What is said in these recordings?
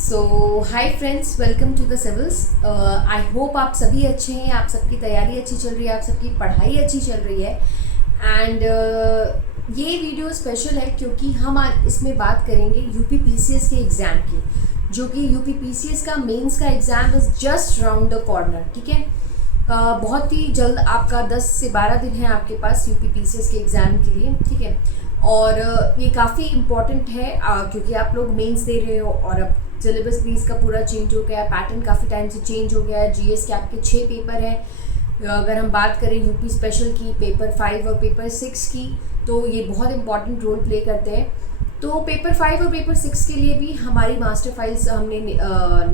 So hi friends, welcome to the civils. I hope आप सभी अच्छे हैं, आप सबकी तैयारी अच्छी चल रही है, आप सबकी पढ़ाई अच्छी चल रही है। एंड ये वीडियो स्पेशल है क्योंकि हम आज इसमें बात करेंगे यूपी पीसीएस के एग्ज़ाम की, जो कि यूपी पीसीएस का मेंस का exam is just round the corner. ठीक है, बहुत ही जल्द आपका 10 से 12 दिन है आपके पास यूपी पीसीएस के एग्ज़ाम के लिए। ठीक है, और ये काफ़ी इम्पॉर्टेंट है क्योंकि आप लोग मेंस दे रहे हो और अब सिलेबस भी इसका पूरा चेंज हो गया, पैटर्न काफ़ी टाइम से चेंज हो गया है। जीएस के आपके 6 पेपर हैं। अगर हम बात करें यूपी स्पेशल की, पेपर 5 और पेपर 6 की, तो ये बहुत इंपॉर्टेंट रोल प्ले करते हैं। तो पेपर 5 और पेपर 6 के लिए भी हमारी मास्टर फाइल्स हमने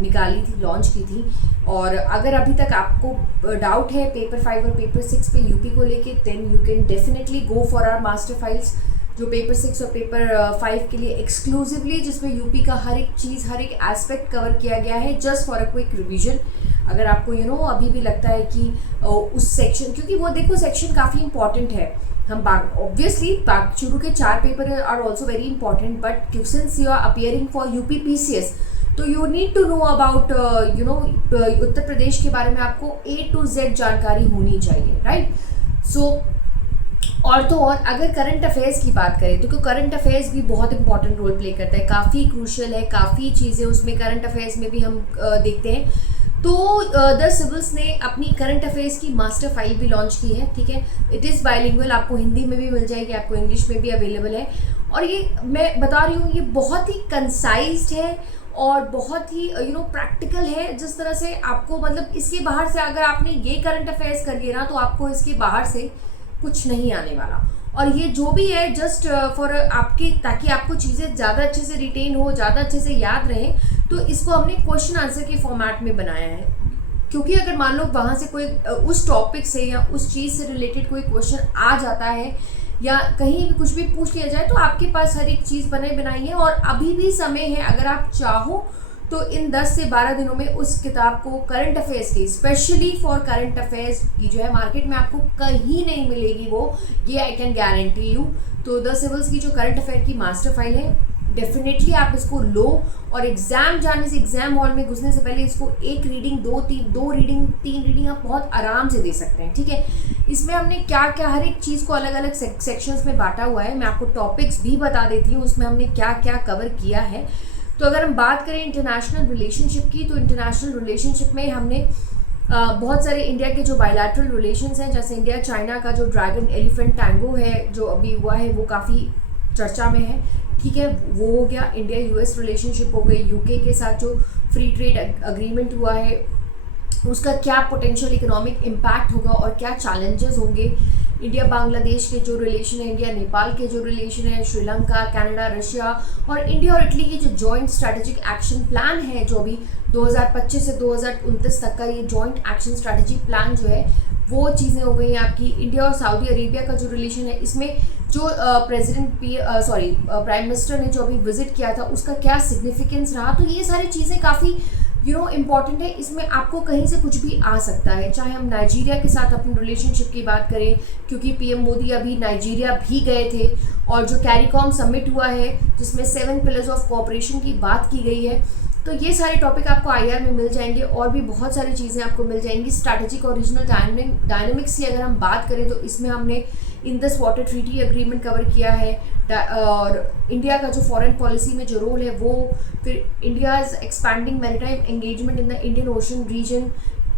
निकाली थी, लॉन्च की थी। और अगर अभी तक आपको डाउट है पेपर 5 और पेपर 6 पे यूपी को लेके, then you can definitely go for our master files, जो पेपर 6 और पेपर 5 के लिए एक्सक्लूसिवली, जिसमें यूपी का हर एक चीज़, हर एक एस्पेक्ट कवर किया गया है, just for a quick revision. अगर आपको अभी भी लगता है कि उस सेक्शन, क्योंकि वो देखो सेक्शन काफ़ी इंपॉर्टेंट है। हम ऑब्वियसली शुरू के 4 paper are also very important, but since you are appearing for UP PCS, तो you need to know about Uttar Pradesh के बारे में आपको A to Z जानकारी होनी चाहिए, राइट। सो और तो और अगर करंट अफेयर्स की बात करें तो करंट अफेयर्स भी बहुत इंपॉर्टेंट रोल प्ले करता है, काफ़ी क्रूशियल है, काफ़ी चीज़ें उसमें करंट अफेयर्स में भी हम देखते हैं। तो द सिविल्स ने अपनी करंट अफेयर्स की मास्टर फाइल भी लॉन्च की है। ठीक है, इट इज़ बाइलिंगुअल, आपको हिंदी में भी मिल जाएगी, आपको इंग्लिश में भी अवेलेबल है। और ये मैं बता रही हूँ, ये बहुत ही कंसाइज्ड है और बहुत ही प्रैक्टिकल है। जिस तरह से आपको मतलब इसके बाहर से अगर आपने ये करंट अफेयर्स कर लिए ना, तो आपको इसके बाहर से कुछ नहीं आने वाला। और ये जो भी है जस्ट फॉर आपकी, ताकि आपको चीज़ें ज़्यादा अच्छे से रिटेन हो, ज़्यादा अच्छे से याद रहें, तो इसको हमने क्वेश्चन आंसर के फॉर्मेट में बनाया है। क्योंकि अगर मान लो वहाँ से कोई उस टॉपिक से या उस चीज़ से रिलेटेड कोई क्वेश्चन आ जाता है या कहीं भी कुछ भी पूछ लिया जाए, तो आपके पास हर एक चीज़ बनाई है और अभी भी समय है। अगर आप चाहो तो इन 10 से 12 दिनों में उस किताब को, करंट अफेयर्स की, स्पेशली फॉर करंट अफेयर्स की, जो है मार्केट में आपको कहीं नहीं मिलेगी वो, ये आई कैन गारंटी यू। तो द सिविल्स की जो करंट अफेयर की मास्टर फाइल है, डेफिनेटली आप इसको लो और एग्जाम जाने से, एग्जाम हॉल में घुसने से पहले इसको एक रीडिंग, दो रीडिंग, 3 रीडिंग आप बहुत आराम से दे सकते हैं। ठीक है, इसमें हमने क्या क्या हर एक चीज़ को अलग अलग सेक्शंस में बांटा हुआ है। मैं आपको टॉपिक्स भी बता देती हूँ उसमें हमने क्या क्या कवर किया है। तो अगर हम बात करें इंटरनेशनल रिलेशनशिप की, तो इंटरनेशनल रिलेशनशिप में हमने बहुत सारे इंडिया के जो बायलैटरल रिलेशंस हैं, जैसे इंडिया चाइना का जो ड्रैगन एलिफेंट टैंगो है जो अभी हुआ है, वो काफ़ी चर्चा में है। ठीक है, वो हो गया। इंडिया यूएस रिलेशनशिप हो गई। यूके के साथ जो फ्री ट्रेड अग्रीमेंट हुआ है, उसका क्या पोटेंशियल इकोनॉमिक इम्पैक्ट होगा और क्या चैलेंजेस होंगे। इंडिया बांग्लादेश के जो रिलेशन है, इंडिया नेपाल के जो रिलेशन है, श्रीलंका, कनाडा, रशिया और इंडिया और इटली की जो जॉइंट स्ट्रैटेजिक एक्शन प्लान है, जो अभी 2025 से 2029 तक का ये जॉइंट एक्शन स्ट्रैटेजी प्लान जो है, वो चीज़ें हो गई हैं आपकी। इंडिया और सऊदी अरेबिया का जो रिलेशन है, इसमें जो प्राइम मिनिस्टर ने जो अभी विजिट किया था, उसका क्या सिग्निफिकेंस रहा। तो ये सारी चीज़ें काफ़ी इम्पॉर्टेंट है। इसमें आपको कहीं से कुछ भी आ सकता है। चाहे हम नाइजीरिया के साथ अपनी रिलेशनशिप की बात करें, क्योंकि पीएम मोदी अभी नाइजीरिया भी गए थे, और जो कैरिकॉम समिट हुआ है जिसमें 7 पिलर्स ऑफ कोऑपरेशन की बात की गई है, तो ये सारे टॉपिक आपको आईआर में मिल जाएंगे। और भी बहुत सारी चीज़ें आपको मिल जाएंगी। स्ट्रैटेजिक और रीजनल डायनेमिक्स की अगर हम बात करें, तो इसमें हमने Indus water treaty agreement cover किया है, और इंडिया का जो फॉरेन पॉलिसी में जो रोल है वो, फिर India's expanding maritime engagement in the Indian ocean region,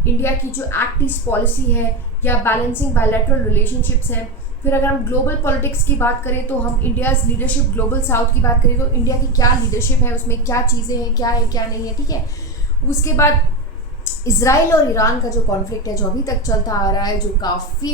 India की जो एक्ट ईस्ट पॉलिसी है, या बैलेंसिंग बायलैटरल रिलेशनशिप्स हैं। फिर अगर हम ग्लोबल पॉलिटिक्स की बात करें, तो हम इंडियाज़ लीडरशिप ग्लोबल साउथ की बात करें, तो इंडिया की क्या लीडरशिप है, उसमें क्या चीज़ें हैं, क्या है क्या नहीं है। ठीक है, उसके बाद इजराइल और ईरान का जो कॉन्फ्लिक्ट है, जो अभी तक चलता आ रहा है, जो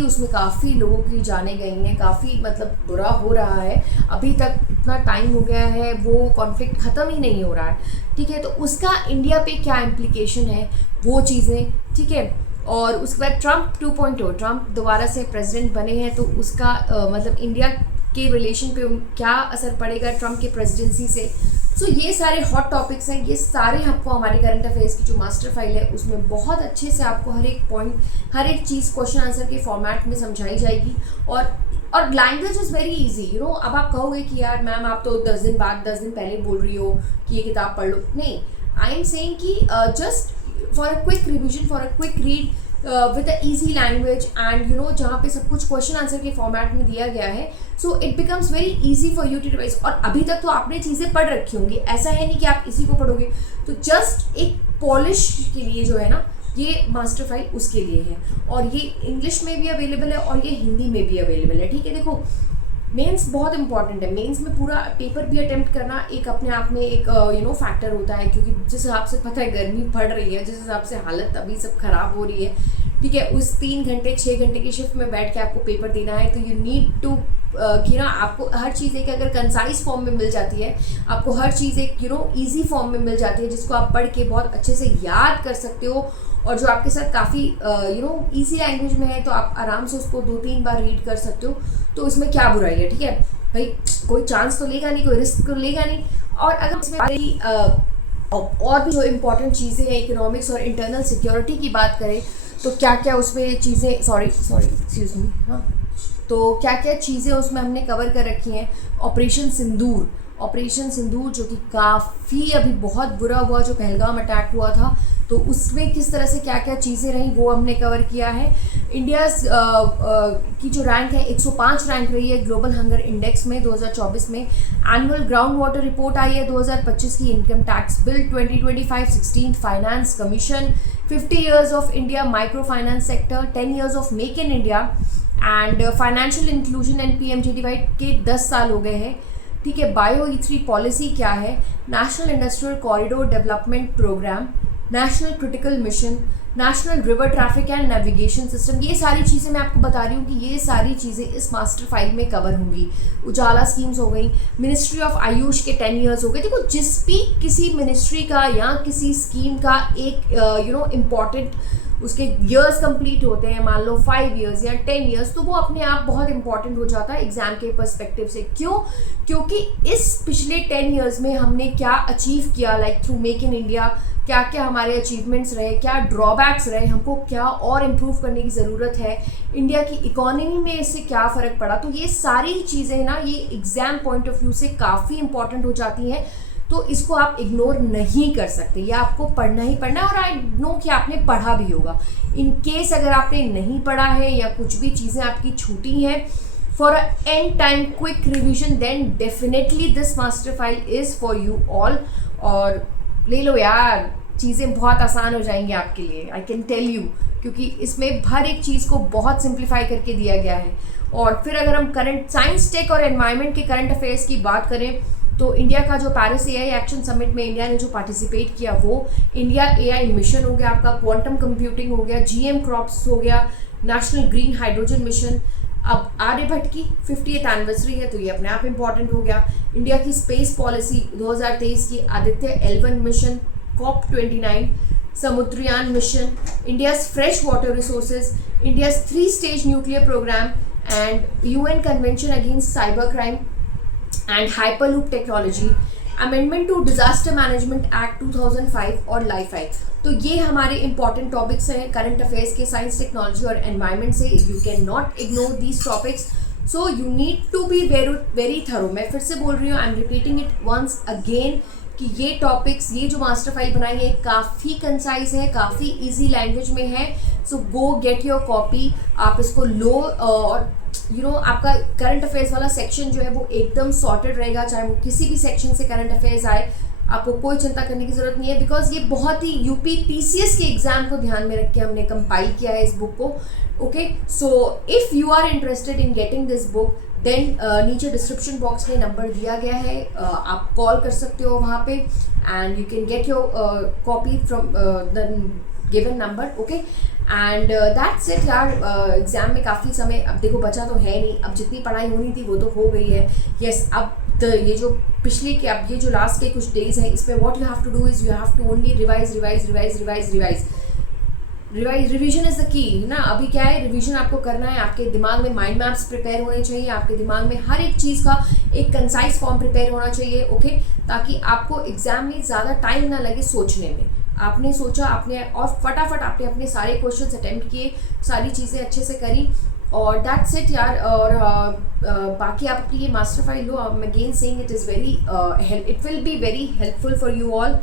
उसमें काफ़ी लोगों की जाने गई हैं, काफ़ी मतलब बुरा हो रहा है, अभी तक इतना टाइम हो गया है, वो कॉन्फ्लिक्ट ख़त्म ही नहीं हो रहा है। ठीक है, तो उसका इंडिया पे क्या इम्प्लीकेशन है, वो चीज़ें। ठीक है, और उसके बाद ट्रम्प 2.0, ट्रम्प दोबारा से प्रेसिडेंट बने हैं, तो उसका मतलब इंडिया के रिलेशन पे क्या असर पड़ेगा ट्रम्प के प्रेसिडेंसी से। सो ये सारे हॉट टॉपिक्स हैं, ये सारे आपको हमारे करंट अफेयर्स की जो मास्टर फाइल है, उसमें बहुत अच्छे से आपको हर एक पॉइंट, हर एक चीज़ क्वेश्चन आंसर के फॉर्मेट में समझाई जाएगी। और लैंग्वेज इज़ वेरी इजी। अब आप कहोगे कि यार मैम आप तो 10 दिन पहले बोल रही हो कि ये किताब पढ़ लो। नहीं, आई एम सेइंग कि just for a quick revision, for a quick read with a easy language and you know जहाँ पे सब कुछ क्वेश्चन आंसर के फॉर्मेट में दिया गया है, so it becomes very easy for you to revise. और अभी तक तो आपने चीज़ें पढ़ रखी होंगी, ऐसा है नहीं कि आप इसी को पढ़ोगे। तो जस्ट एक पॉलिश के लिए जो है ना, ये मास्टर फाइल उसके लिए है। और ये इंग्लिश में भी अवेलेबल है और ये हिंदी में भी अवेलेबल है, ठीक है। देखो, मेंस बहुत इंपॉर्टेंट है। मेंस में पूरा पेपर भी अटेम्प्ट करना एक अपने आप में एक यू नो फैक्टर होता है, क्योंकि जिस हिसाब से पता है गर्मी पड़ रही है, जिस हिसाब से हालत अभी सब खराब हो रही है, ठीक है, उस 3 घंटे 6 घंटे की शिफ्ट में बैठ के आपको पेपर देना है, तो यू नीड टू कि ना आपको हर चीज़ एक अगर कंसाइज फॉर्म में मिल जाती है, आपको हर चीज़ एक यू नो ईजी फॉर्म में मिल जाती है, जिसको आप पढ़ के बहुत अच्छे से याद कर सकते हो, और जो आपके साथ काफ़ी यू नो ईजी लैंग्वेज में है, तो आप आराम से उसको 2-3 बार रीड कर सकते हो। तो इसमें क्या बुराई है, ठीक है भाई, कोई चांस तो लेगा नहीं, कोई रिस्क तो लेगा नहीं। और अगर इसमें और भी जो इम्पोर्टेंट चीज़ें हैं इकोनॉमिक्स और इंटरनल सिक्योरिटी की बात करें, तो क्या क्या उसमें चीज़ें सॉरी एक्सक्यूज मी, हाँ, तो क्या क्या चीज़ें उसमें हमने कवर कर रखी हैं। ऑपरेशन सिंदूर जो कि काफ़ी अभी बहुत बुरा हुआ, जो पहलगाम अटैक हुआ था, तो उसमें किस तरह से क्या क्या चीज़ें रहीं वो हमने कवर किया है। इंडिया की जो रैंक है 105 रैंक रही है ग्लोबल हंगर इंडेक्स में 2024 में। एनुअल ग्राउंड वाटर रिपोर्ट आई है 2025 की। Income tax bill 2025, 16 finance commission, 50 years of India micro finance sector, 10 years of make in India and financial inclusion and PMJDY के 10 साल हो गए हैं, ठीक है। बायो E3 पॉलिसी क्या है, national industrial corridor development programme, national critical mission, national river traffic and navigation system, ये सारी चीज़ें मैं आपको बता रही हूँ कि ये सारी चीज़ें इस मास्टर फाइल में कवर होंगी। उजाला स्कीम्स हो गई, मिनिस्ट्री ऑफ आयुष के 10 ईयर्स हो गए। देखो, जिस भी किसी मिनिस्ट्री का या किसी स्कीम का एक यू नो इम्पॉर्टेंट उसके ईयर्स कंप्लीट होते हैं, मान लो 5 ईयर्स या 10 ईयर्स, तो वो अपने आप बहुत इंपॉर्टेंट हो जाता है एग्जाम के पर्सपेक्टिव से। क्यों? क्योंकि इस पिछले 10 ईयर्स में हमने क्या अचीव किया, like through make in India, क्या क्या हमारे अचीवमेंट्स रहे, क्या ड्रॉबैक्स रहे, हमको क्या और इम्प्रूव करने की ज़रूरत है, इंडिया की इकोनॉमी में इससे क्या फ़र्क पड़ा। तो ये सारी चीज़ें ना, ये एग्ज़ाम पॉइंट ऑफ व्यू से काफ़ी इंपॉर्टेंट हो जाती हैं, तो इसको आप इग्नोर नहीं कर सकते, या आपको पढ़ना ही पढ़ना है। और आई नो कि आपने पढ़ा भी होगा। इन केस अगर आपने नहीं पढ़ा है या कुछ भी चीज़ें आपकी छूटी हैं, for a end time quick revision, then definitely this master file is for you all. और ले लो यार, चीज़ें बहुत आसान हो जाएंगी आपके लिए, आई कैन टेल यू, क्योंकि इसमें हर एक चीज़ को बहुत सिंप्लीफाई करके दिया गया है। और फिर अगर हम करंट साइंस, टेक और एनवायरनमेंट के करंट अफेयर्स की बात करें, तो इंडिया का जो पेरिस AI एक्शन समिट में इंडिया ने जो पार्टिसिपेट किया, वो इंडिया AI मिशन हो गया, आपका क्वांटम कंप्यूटिंग हो गया, GM क्रॉप्स हो गया, नेशनल ग्रीन हाइड्रोजन मिशन। अब आर्यभट्ट की 50th एनिवर्सरी है, तो ये अपने आप इंपॉर्टेंट हो गया। इंडिया की स्पेस पॉलिसी 2023 की, Aditya L1 mission, COP29, Samudrayaan mission, India's fresh water resources, India's 3-stage nuclear programme and UN convention against cyber crime and hyperloop technology, amendment to disaster management act 2005 और लाइफ एक्ट। तो ये हमारे important topics हैं current affairs के, science, technology और environment से। You can not ignore these topics, so you need to be very thorough. मैं फिर से बोल रही हूँ, I am repeating it once again, कि ये टॉपिक्स, ये जो मास्टर फाइल बनाई है, काफ़ी कंसाइज है, काफ़ी इजी लैंग्वेज में है। सो गो गेट योर कॉपी, आप इसको लो, और यू नो आपका करंट अफेयर्स वाला सेक्शन जो है वो एकदम सॉर्टेड रहेगा, चाहे वो किसी भी सेक्शन से करंट अफेयर्स आए, आपको कोई चिंता करने की ज़रूरत नहीं है, बिकॉज ये बहुत ही UP PCS के एग्जाम को ध्यान में रख के हमने कंपाइल किया है इस बुक को। Okay, so if you are interested in getting this book, then नीचे डिस्क्रिप्शन बॉक्स में नंबर दिया गया है, आप कॉल कर सकते हो वहाँ पे, and you can get your copy from the given number. Okay, and that's it यार। एग्जाम में काफ़ी समय अब देखो बचा तो है नहीं, अब जितनी पढ़ाई होनी थी वो तो हो गई है। यस, अब ये जो पिछले के, अब ये जो लास्ट के कुछ डेज हैं, इसमें what you have to do is you have to only revision is the key ना। अभी क्या है, रिवीजन आपको करना है, आपके दिमाग में माइंड मैप्स प्रिपेयर होने चाहिए, आपके दिमाग में हर एक चीज़ का एक कंसाइज फॉर्म प्रिपेयर होना चाहिए। ओके, ताकि आपको एग्जाम में ज़्यादा टाइम ना लगे सोचने में। आपने सोचा, आपने और फटाफट आपने अपने सारे क्वेश्चंस अटेम्प्ट किए, सारी चीज़ें अच्छे से करी, और दैट्स इट यार। और बाकी आप अपनी ये master file low. I am again saying it is very it will be very helpful for you all,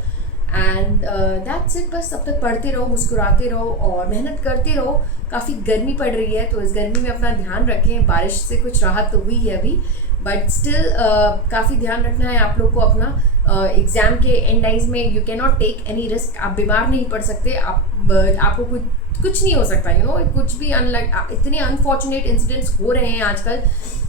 and that's it. बस तब तक पढ़ते रहो, मुस्कुराते रहो और मेहनत करते रहो। काफ़ी गर्मी पड़ रही है तो इस गर्मी में अपना ध्यान रखें। बारिश से कुछ राहत तो हुई है अभी, बट स्टिल काफ़ी ध्यान रखना है आप लोग को अपना। एग्ज़ाम के एंड टाइम्स में you can not take any risk. आप बीमार नहीं पड़ सकते, आपको कुछ नहीं हो सकता, यू नो। कुछ भी इतने अनफॉर्चुनेट इंसिडेंट्स हो रहे हैं आजकल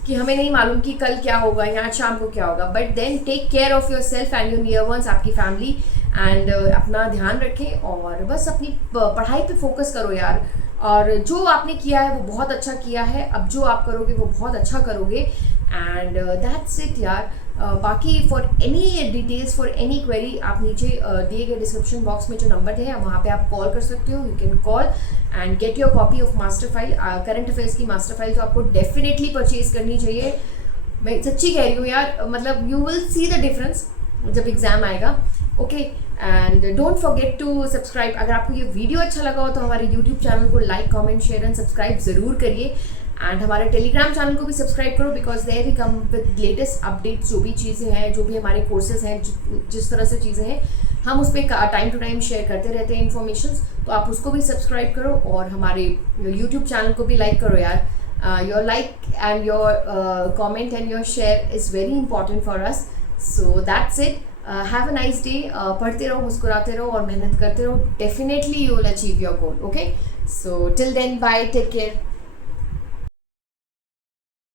कि हमें नहीं मालूम कि कल क्या होगा या आज शाम को क्या होगा। But then take care of yourself and your near ones, आपकी फैमिली, एंड अपना ध्यान रखें और बस अपनी पढ़ाई पे फोकस करो यार। और जो आपने किया है वो बहुत अच्छा किया है, अब जो आप करोगे वो बहुत अच्छा करोगे। एंड दैट्स इट यार। बाकी for any details, for any query, आप नीचे दिए गए डिस्क्रिप्शन बॉक्स में जो नंबर है वहाँ पे आप कॉल कर सकते हो। You can call and get your copy of master file. Current affairs की मास्टर फाइल तो आपको डेफिनेटली परचेज करनी चाहिए। मैं सच्ची कह रही हूँ यार, मतलब you will see the difference जब एग्ज़ाम आएगा। Okay, and don't forget to subscribe. अगर आपको ये वीडियो अच्छा लगा हो तो हमारे यूट्यूब चैनल को like, comment, share and subscribe ज़रूर करिए। एंड हमारे टेलीग्राम चैनल को भी सब्सक्राइब करो, because there we come with latest updates. जो भी चीज़ें हैं, जो भी हमारे कोर्सेज हैं, जिस तरह से चीज़ें हैं, हम उस पर टाइम टू टाइम शेयर करते रहते हैं इन्फॉर्मेशन। तो आप उसको भी सब्सक्राइब करो और हमारे यूट्यूब चैनल को भी लाइक करो यार। Your like and your comment and your share is very important for us. So that's it. Have a nice day. पढ़ते रहो, मुस्कुराते रहो और मेहनत करते रहो। Definitely you will achieve your goal. Okay, so till then, bye, take care.